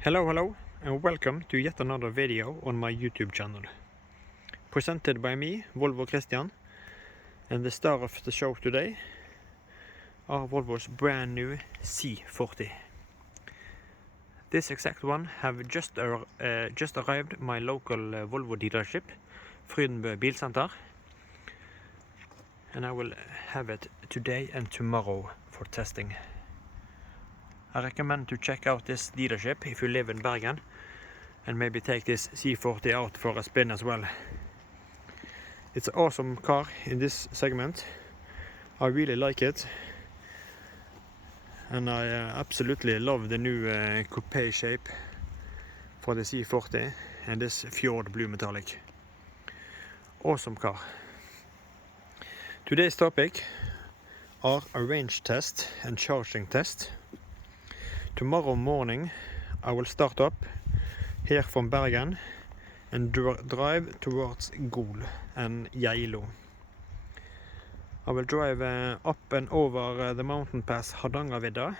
Hello and welcome to yet another video on my YouTube channel. Presented by me, Volvo Christian, and the star of the show today are Volvo's brand new C40. This exact one have just arrived my local Volvo dealership, Frydenbø Bilsenter, and I will have it today and tomorrow for testing. I recommend to check out this dealership if you live in Bergen and maybe take this C40 out for a spin as well. It's an awesome car in this segment. I really like it, and I absolutely love the new coupe shape for the C40 and this Fjord Blue metallic. Awesome car. Today's topic are a range test and charging test. Tomorrow morning I will start up here from Bergen and drive towards Gol and Geilo. I will drive up and over the mountain pass Hardangervidda,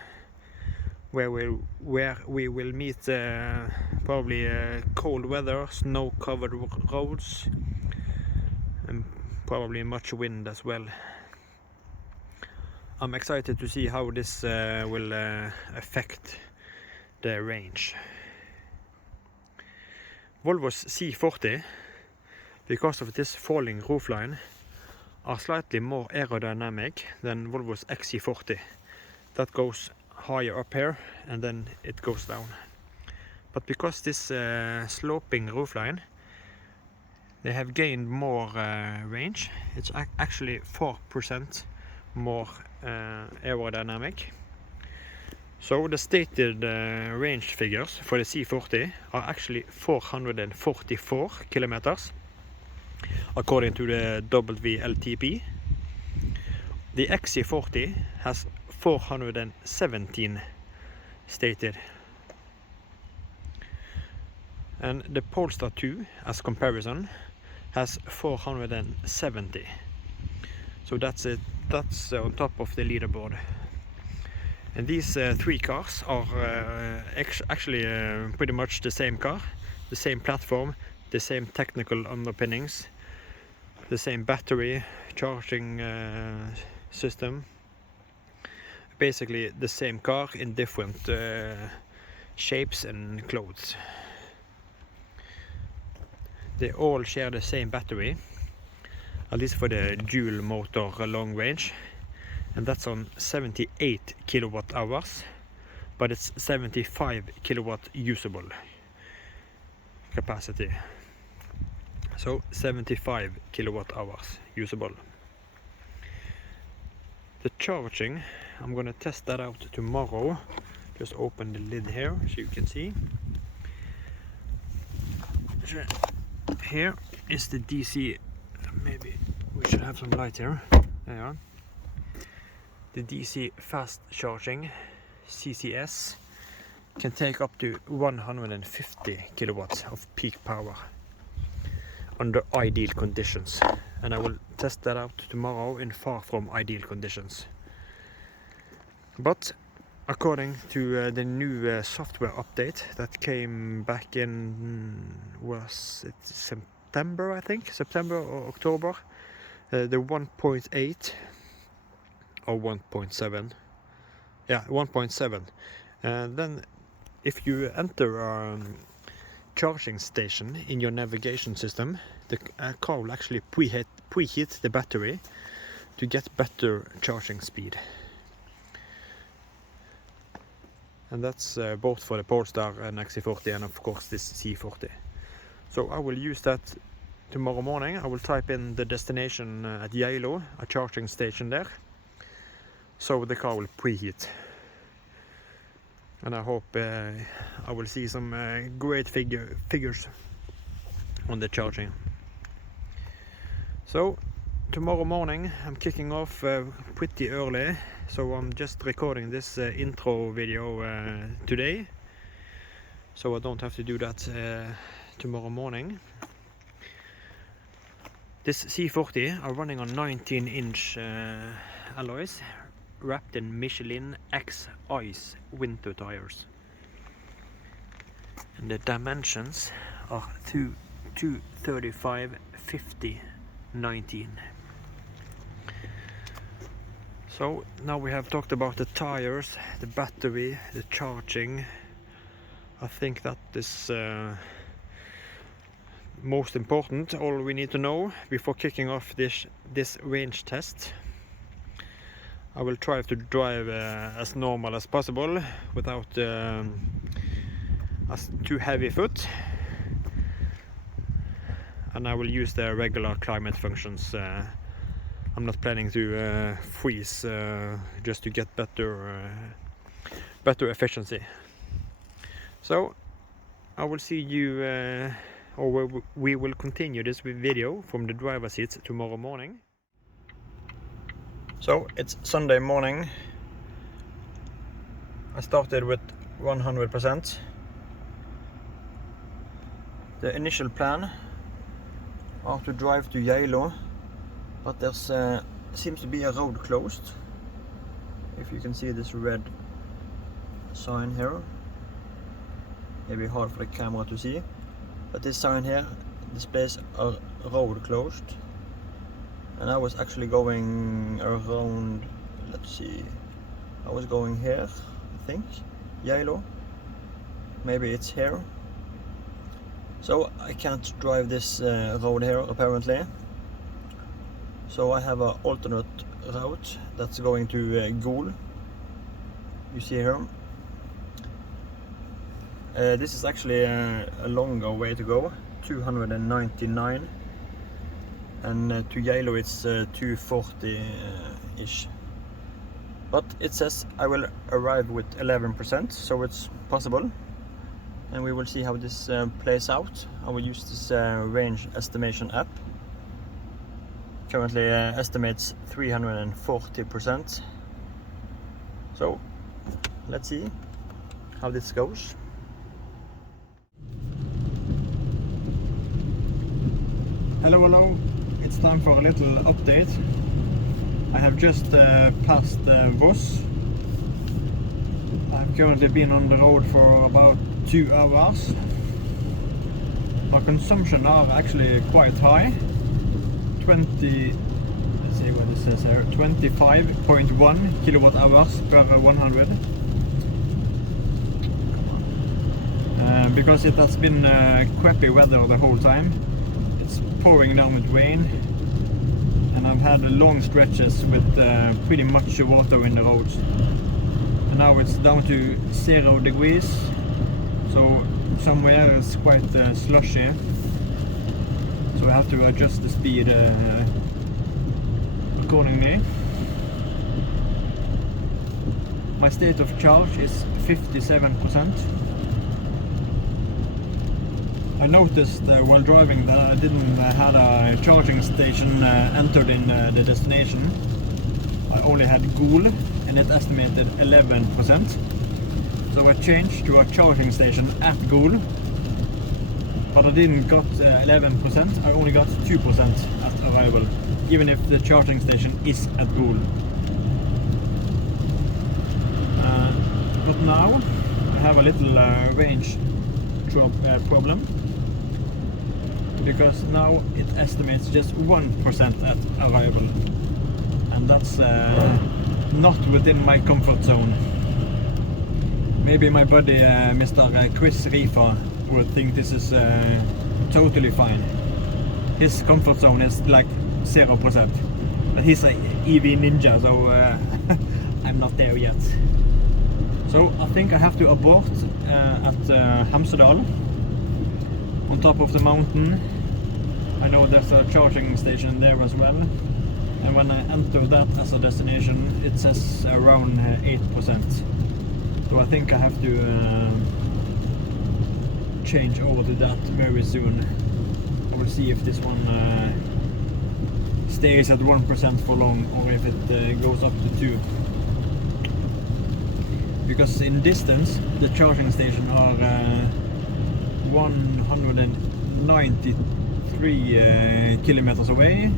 where we will meet probably cold weather, snow-covered roads, and probably much wind as well. I'm excited to see how this will affect the range. Volvo's C40, because of this falling roofline, are slightly more aerodynamic than Volvo's XC40. That goes higher up here and then it goes down. But because this sloping roofline, they have gained more range. It's actually 4% more aerodynamic. So the stated range figures for the C40 are actually 444 kilometers according to the WLTP. The XC40 has 417 stated, and the Polestar 2 as comparison has 470. So that's it. That's on top of the leaderboard. And these three cars are actually pretty much the same car, the same platform, the same technical underpinnings, the same battery charging system. Basically the same car in different shapes and clothes. They all share the same battery, at least for the dual motor long range, and that's on 78 kilowatt hours, but it's 75 kilowatt usable capacity. So 75 kilowatt hours usable. The charging, I'm gonna test that out tomorrow. Just open the lid here so you can see. Here is the DC. Maybe we should have some light here. There you are. The DC fast charging CCS can take up to 150 kilowatts of peak power under ideal conditions, and I will test that out tomorrow in far from ideal conditions. But according to the new software update that came back in, was it September, I think? September or October. The 1.8 or 1.7. Yeah, 1.7. Then if you enter a charging station in your navigation system, the car will actually preheat the battery to get better charging speed. And that's both for the Polestar and XC40 and of course this C40. So I will use that tomorrow morning. I will type in the destination at Geilo, a charging station there, so the car will preheat. And I hope I will see some great figures on the charging. So tomorrow morning I'm kicking off pretty early, so I'm just recording this intro video today, so I don't have to do that tomorrow morning. This C40 are running on 19-inch alloys wrapped in Michelin X Ice winter tires. And the dimensions are 235, 50, 19. So now we have talked about the tires, the battery, the charging. I think that is most important, all we need to know before kicking off this range test. I will try to drive as normal as possible without too heavy foot, and I will use the regular climate functions. I'm not planning to freeze just to get better efficiency. So I will see you, or we will continue this video from the driver's seat tomorrow morning. So it's Sunday morning. I started with 100%. The initial plan are to drive to Geilo, but there's seems to be a road closed. If you can see this red sign here, maybe hard for the camera to see, but this sign here displays a road closed. And I was actually going around, let's see, I was going here, I think, Geilo, maybe it's here. So I can't drive this road here apparently. So I have an alternate route that's going to Gol. You see here. This is actually a longer way to go, 299. And to Geilo it's 240-ish. But it says I will arrive with 11%, so it's possible. And we will see how this plays out. I will use this range estimation app. Currently estimates 340%. So let's see how this goes. Hello. It's time for a little update. I have just passed Voss. I've currently been on the road for about 2 hours. My consumption are actually quite high. Let's see what it says here. 25.1 kilowatt hours per 100. Because it has been crappy weather the whole time. It's pouring down with rain, and I've had long stretches with pretty much water in the roads. And now it's down to 0 degrees, so somewhere it's quite slushy. So I have to adjust the speed accordingly. My state of charge is 57%. I noticed while driving that I didn't have a charging station entered in the destination. I only had Gol, and it estimated 11%. So I changed to a charging station at Gol, but I didn't got 11%. I only got 2% at arrival, even if the charging station is at Gol. But now I have a little range problem, because now it estimates just 1% at arrival, and that's not within my comfort zone. Maybe my buddy Mr. Chris Rifa would think this is totally fine. His comfort zone is like 0%, but he's an EV ninja, so I'm not there yet. So I think I have to abort at Hemsedal, on top of the mountain. I know there's a charging station there as well, and when I enter that as a destination it says around 8%. So I think I have to change over to that very soon. I will see if this one stays at 1% for long, or if it goes up to 2%. Because in distance the charging station are 193 kilometers away.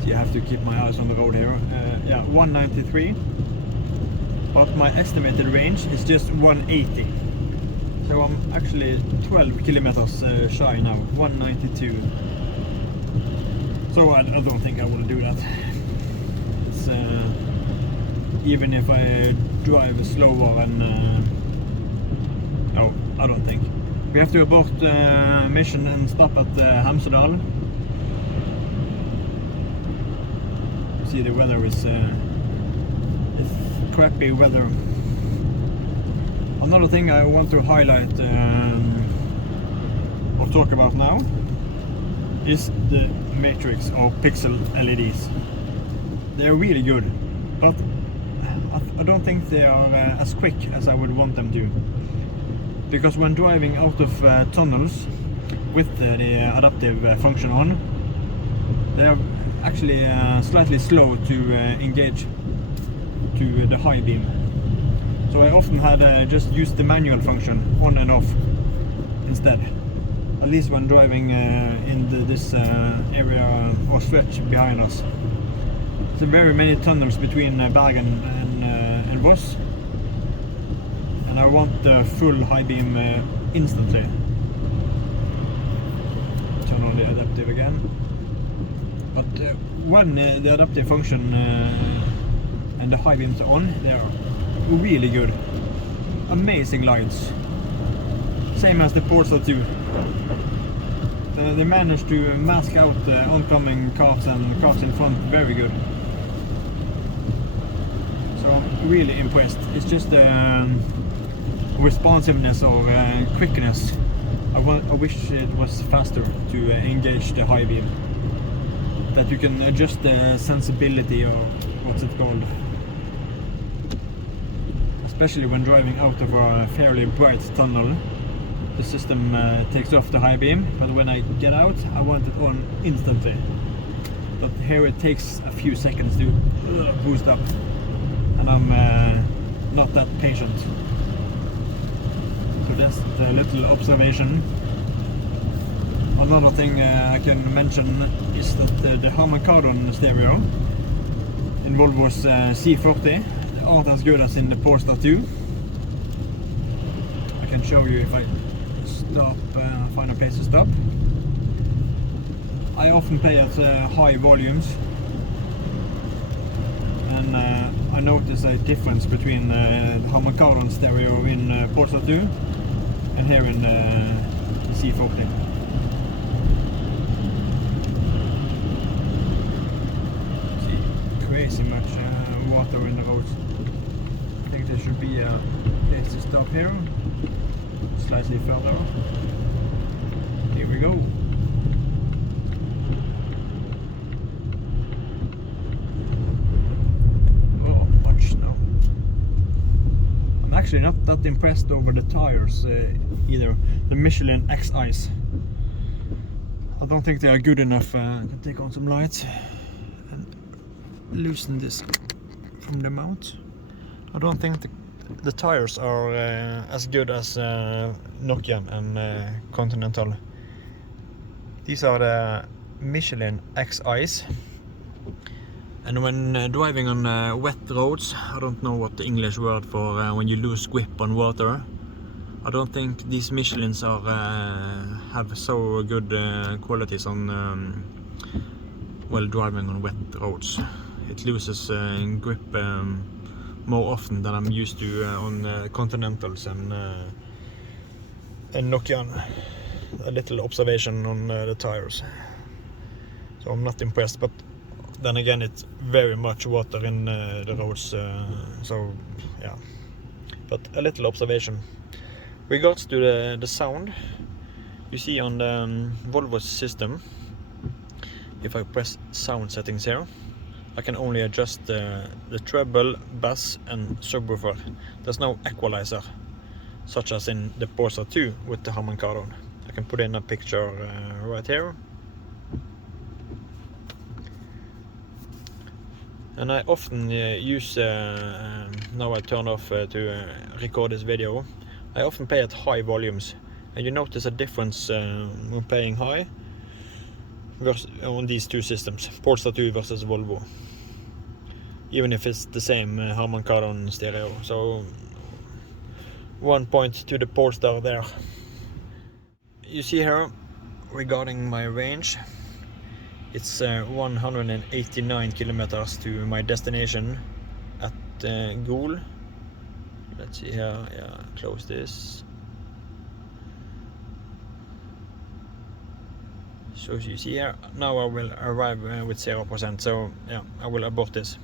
So you have to keep my eyes on the road here. Yeah, 193. But my estimated range is just 180. So I'm actually 12 kilometers shy now, 192. So I don't think I will do that. It's, even if I drive slower and no, I don't think. We have to abort mission and stop at Hemsedal. See, the weather is it's crappy weather. Another thing I want to highlight or talk about now is the matrix or pixel LEDs. They're really good, but I don't think they are as quick as I would want them to. Because when driving out of tunnels with the adaptive function on, they are actually slightly slow to engage to the high beam. So I often had just used the manual function on and off instead. At least when driving in this area or stretch behind us. There are very many tunnels between Bergen and Voss. And I want the full high beam instantly. Turn on the adaptive again. But when the adaptive function and the high beams are on, they are really good. Amazing lights. Same as the Polestar 2. They managed to mask out oncoming cars and cars in front very good. So I'm really impressed. It's just responsiveness or quickness. I wish it was faster to engage the high beam. That you can adjust the sensibility or what's it called. Especially when driving out of a fairly bright tunnel. The system takes off the high beam, but when I get out, I want it on instantly. But here it takes a few seconds to boost up, and I'm not that patient. So that's the little observation. Another thing I can mention is that the Harman Kardon stereo in Volvo's C40 aren't as good as in the Polestar 2. I can show you if I stop, find a place to stop. I often play at high volumes, and I notice a difference between the Harman Kardon stereo in Polestar 2 and here in the C40. See, crazy much water in the roads. I think there should be a place to stop here. Slightly further. Here we go. Oh, much snow. I'm actually not that impressed over the tires either. The Michelin X Ice. I don't think they are good enough to take on some lights and loosen this from the mount. I don't think the tires are as good as Nokian and Continental. These are the Michelin X Ice, and when driving on wet roads, I don't know what the English word for when you lose grip on water. I don't think these Michelins are have so good qualities on while driving on wet roads. It loses grip more often than I'm used to on Continentals and Nokian. A little observation on the tires. So I'm not impressed, but then again it's very much water in the roads, so yeah. But a little observation. Regards to the sound, you see on the Volvo system, if I press sound settings here, I can only adjust the treble, bass and subwoofer. There's no equalizer, such as in the Polestar 2 with the Harman Kardon. I can put in a picture right here. And I often use, now I turn off to record this video, I often play at high volumes. And you notice a difference when playing high on these two systems, Polestar 2 versus Volvo. Even if it's the same Harman Kardon stereo. So one point to the Polestar there. You see here, regarding my range, it's 189 kilometers to my destination at Gol. Let's see here, yeah, close this. So as you see here, now I will arrive with 0%, so yeah, I will abort this.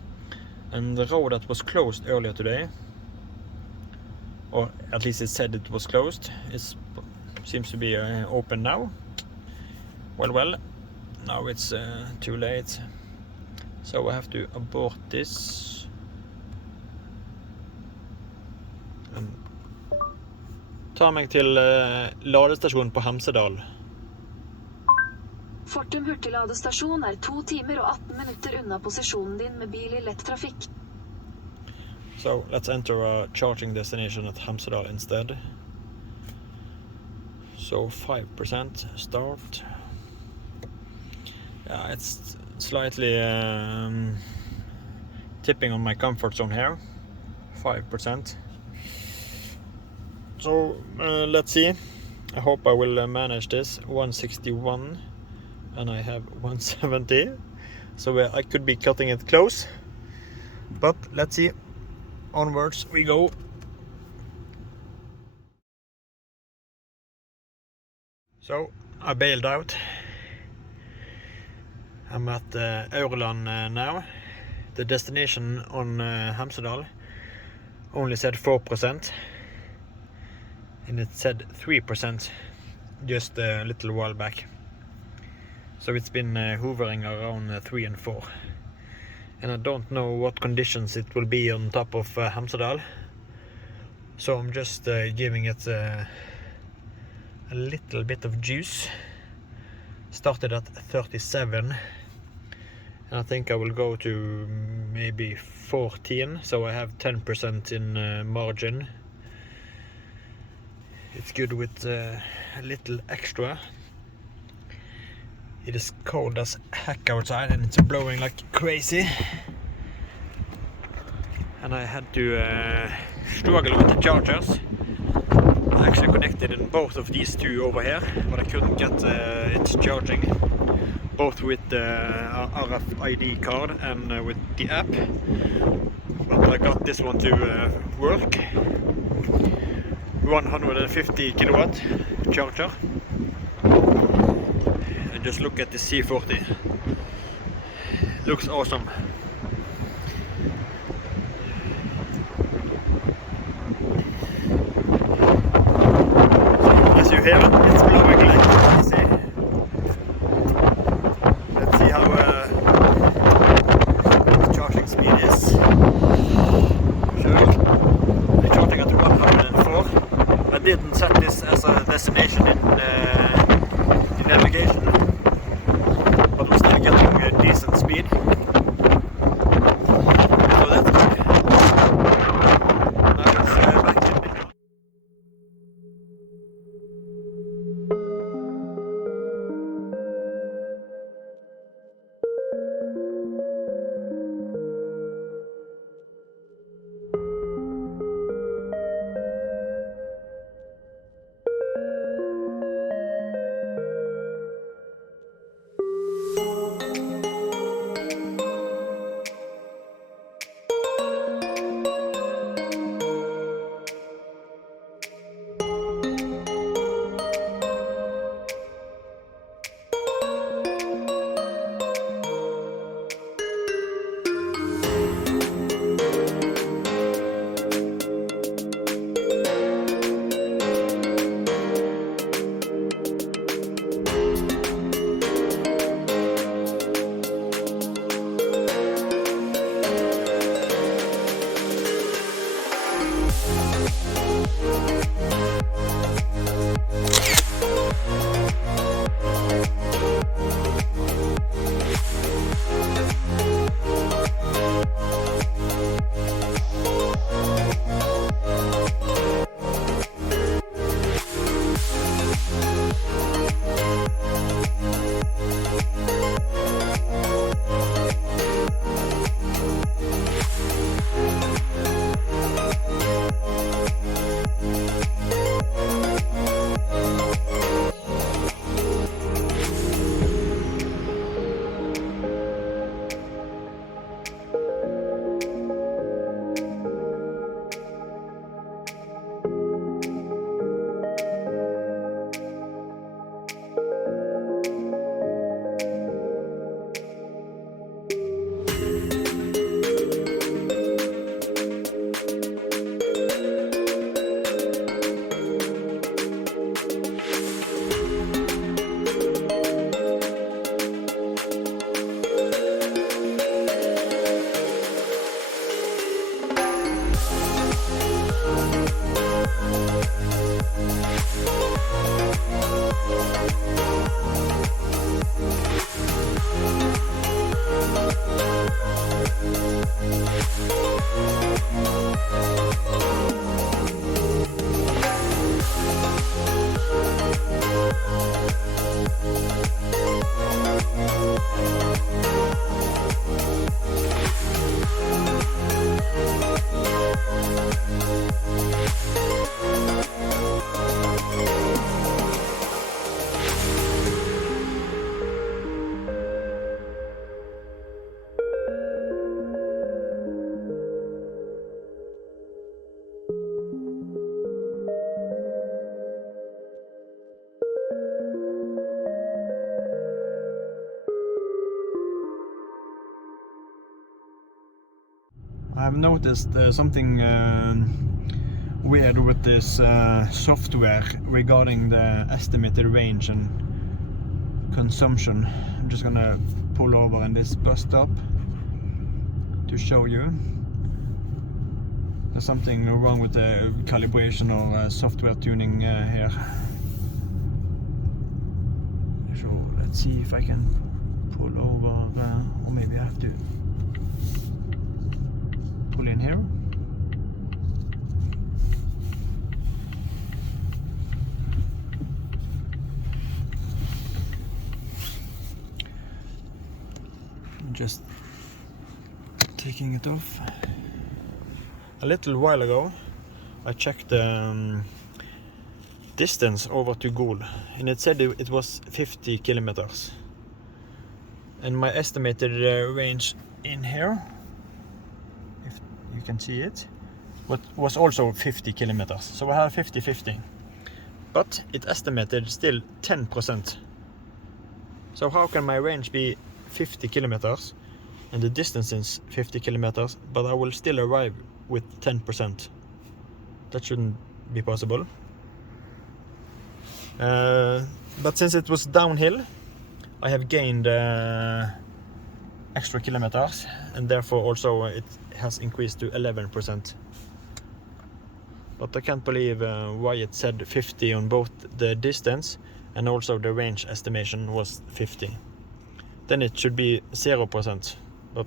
And the road that was closed earlier today, or at least it said it was closed, seems to be open now. Well, now it's too late, so I have to abort this. Ta meg til ladestasjonen på Hemsedal. Fortum hurtigladestasjon 2 timer og 18 minutter unna posisjonen din med bil I lett trafikk. So let's enter a charging destination at Hemsedal instead. So 5% start. Yeah, it's slightly tipping on my comfort zone here. 5%. So let's see. I hope I will manage this. 161 and I have 170. So I could be cutting it close. But let's see. Onwards we go. So I bailed out. I'm at Aurland now. The destination on Hemsedal only said 4%. And it said 3% just a little while back. So it's been hovering around 3 and 4. And I don't know what conditions it will be on top of Hemsedal. So I'm just giving it a little bit of juice. Started at 37. And I think I will go to maybe 14. So I have 10% in margin. It's good with a little extra. It is cold as heck outside and it's blowing like crazy. And I had to struggle with the chargers. I actually connected in both of these two over here, but I couldn't get it charging. Both with the RFID card and with the app. But I got this one to work. 150 kilowatt charger. And just look at the C40. Looks awesome. As you hear, it's blowing like crazy. Let's see how the charging speed is. Sure. I'm charging at 104. I didn't set this as a destination in navigation, but we're still getting a decent speed. So that's good. Now it's back in. I've noticed something weird with this software regarding the estimated range and consumption. I'm just gonna pull over in this bus stop to show you. There's something wrong with the calibration or software tuning here. So let's see if I can pull over, or maybe I have to pull in here. Just taking it off. A little while ago I checked the distance over to Gol, and it said it was 50 kilometers, and my estimated range in here, if you can see it, was also 50 kilometers. So I have 50-50, but it estimated still 10%. So how can my range be 50 kilometers and the distance is 50 kilometers, but I will still arrive with 10%? That shouldn't be possible. But since it was downhill, I have gained extra kilometers, and therefore also it has increased to 11%. But I can't believe why it said 50 on both the distance and also the range estimation was 50. Then it should be 0%, but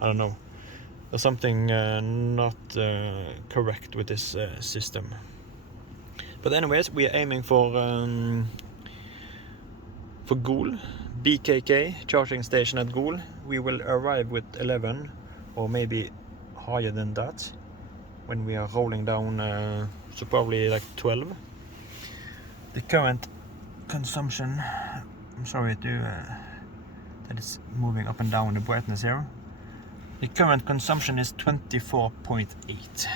I don't know. There's something not correct with this system. But anyways, we are aiming for Gol, BKK charging station at Gol. We will arrive with 11 or maybe higher than that when we are rolling down, so probably like 12. The current consumption, I'm sorry that it's moving up and down the brightness here. The current consumption is 24.8.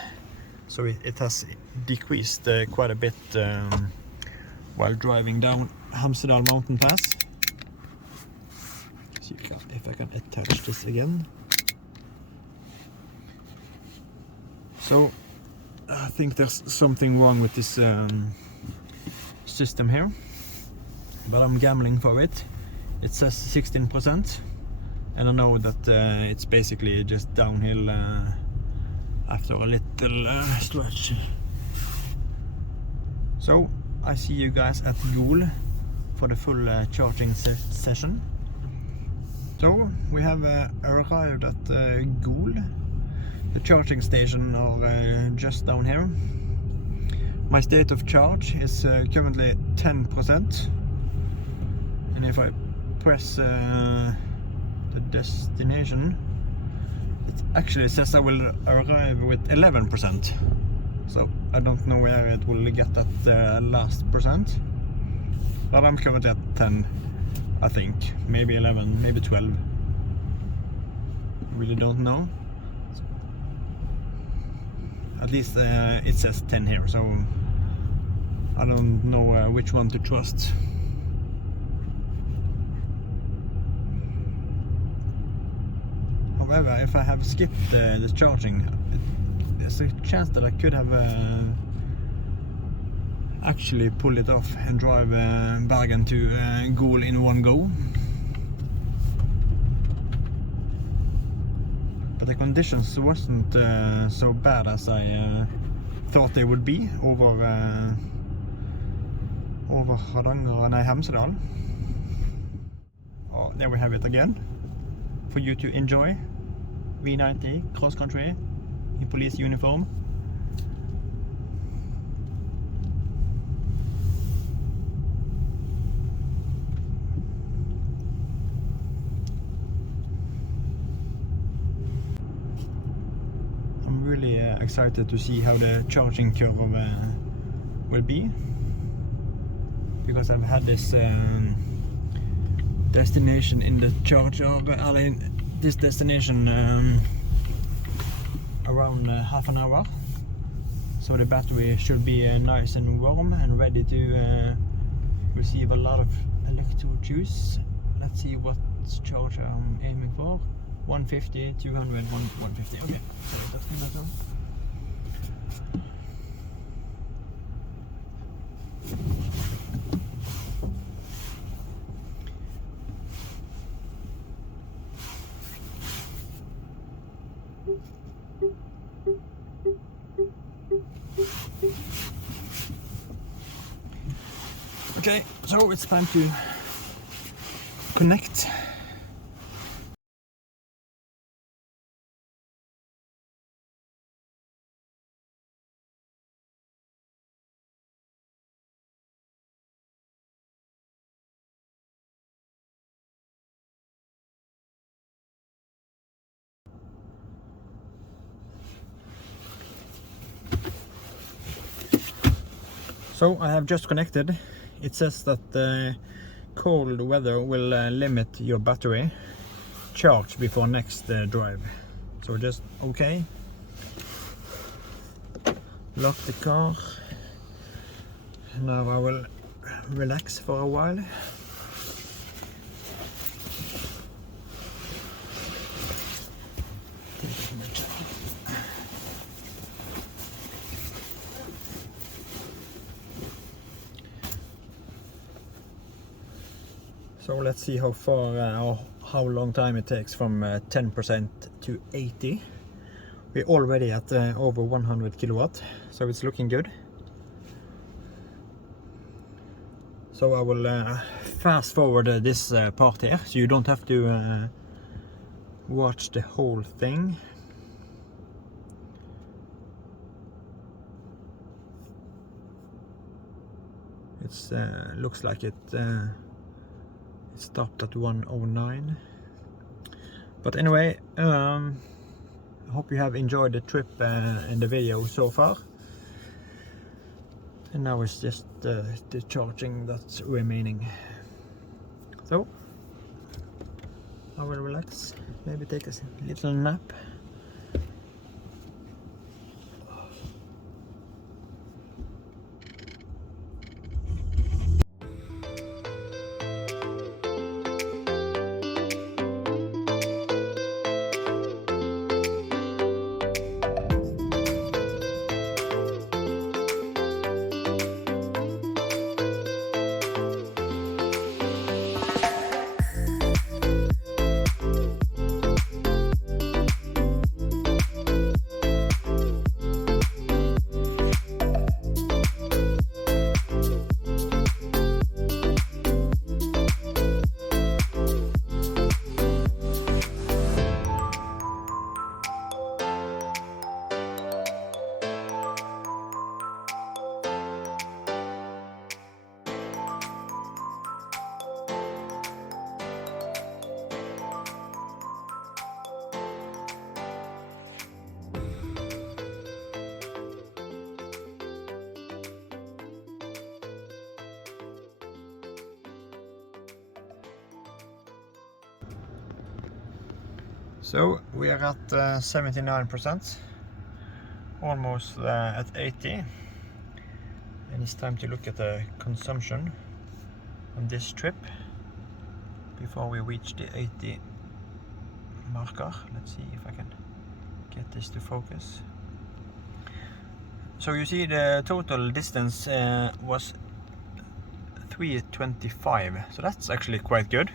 So it has decreased quite a bit while driving down Hemsedal mountain pass. See if I can attach this again. So I think there's something wrong with this system here, but I'm gambling for it. It says 16%, and I know that it's basically just downhill after a little stretch. So I see you guys at Gol for the full charging session. So we have arrived at Gol. The charging station are just down here. My state of charge is currently 10%, and if I press the destination, it actually says I will arrive with 11%. So I don't know where it will get that last percent, but I'm currently at 10, I think, maybe 11, maybe 12. Really don't know. At least it says 10 here, so I don't know which one to trust. However, if I have skipped the charging, there's a chance that I could have actually pulled it off and drive Bergen to Gol in one go. But the conditions wasn't so bad as I thought they would be over Hardanger and Hemsedal. Oh, there we have it again for you to enjoy. V90 cross country in police uniform. I'm really excited to see how the charging curve will be, because I've had this destination in the charger, this destination around half an hour, so the battery should be nice and warm and ready to receive a lot of electro juice. Let's see what charger I'm aiming for. 150, 200, 150. Okay, so Okay, so it's time to connect. So I have just connected. It says that the cold weather will limit your battery charge before next drive. So just okay. Lock the car. Now I will relax for a while. So let's see how far or how long time it takes from 10% to 80. We're already at over 100 kilowatt, so it's looking good. So I will fast forward this part here, so you don't have to watch the whole thing. It's looks like it stopped at 109. But anyway, I hope you have enjoyed the trip and the video so far. And now it's just the charging that's remaining. So I will relax, maybe take a little nap. So we are at 79%, almost at 80, and it's time to look at the consumption on this trip before we reach the 80 marker. Let's see if I can get this to focus. So you see the total distance was 325, so that's actually quite good.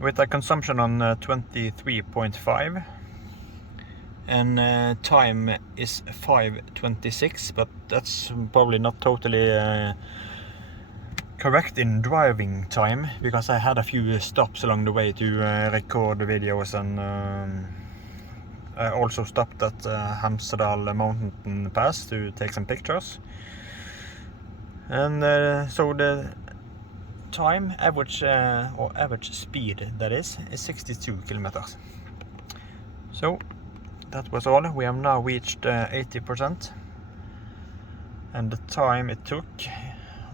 With a consumption on 23.5, and time is 5:26, but that's probably not totally correct in driving time, because I had a few stops along the way to record the videos, and I also stopped at Hemsedal mountain pass to take some pictures. And so the time average or average speed, that is 62 kilometers. So that was all. We have now reached 80%, and the time it took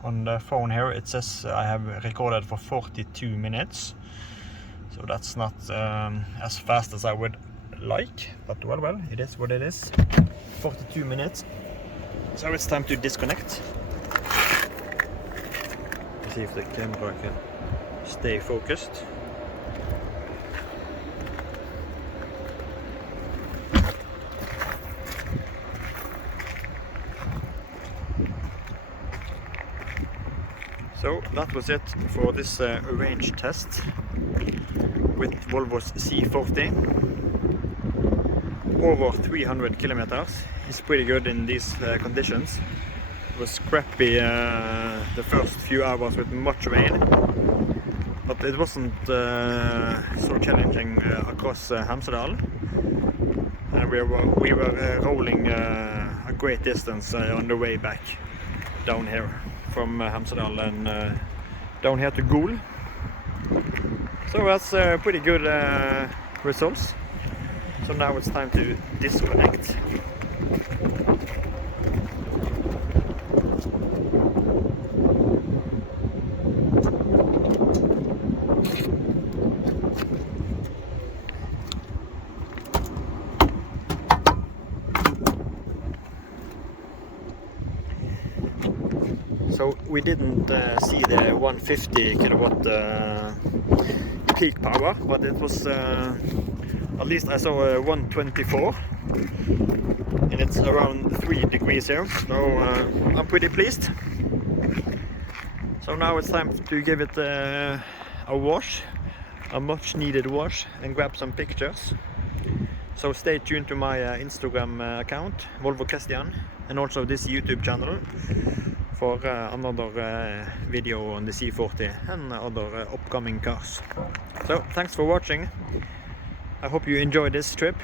on the phone here, it says I have recorded for 42 minutes, so that's not as fast as I would like, but well, it is what it is. 42 minutes. So it's time to disconnect. See if the camera can stay focused. So that was it for this range test with Volvo's C40. over 300 kilometers. It's pretty good in these conditions. It was scrappy the first few hours with much rain, but it wasn't so challenging across Hemsedal. And we were rolling a great distance on the way back down here from Hemsedal and down here to Gol. So that's pretty good results. So now it's time to disconnect. So we didn't see the 150 kilowatt peak power, but it was at least I saw 124, and it's around 3 degrees here, so I'm pretty pleased. So now it's time to give it a wash, a much needed wash, and grab some pictures. So stay tuned to my Instagram account, Volvo Christian, and also this YouTube channel for another video on the C40 and other upcoming cars. So thanks for watching. I hope you enjoyed this trip,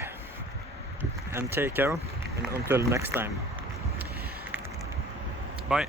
and take care, and until next time. Bye.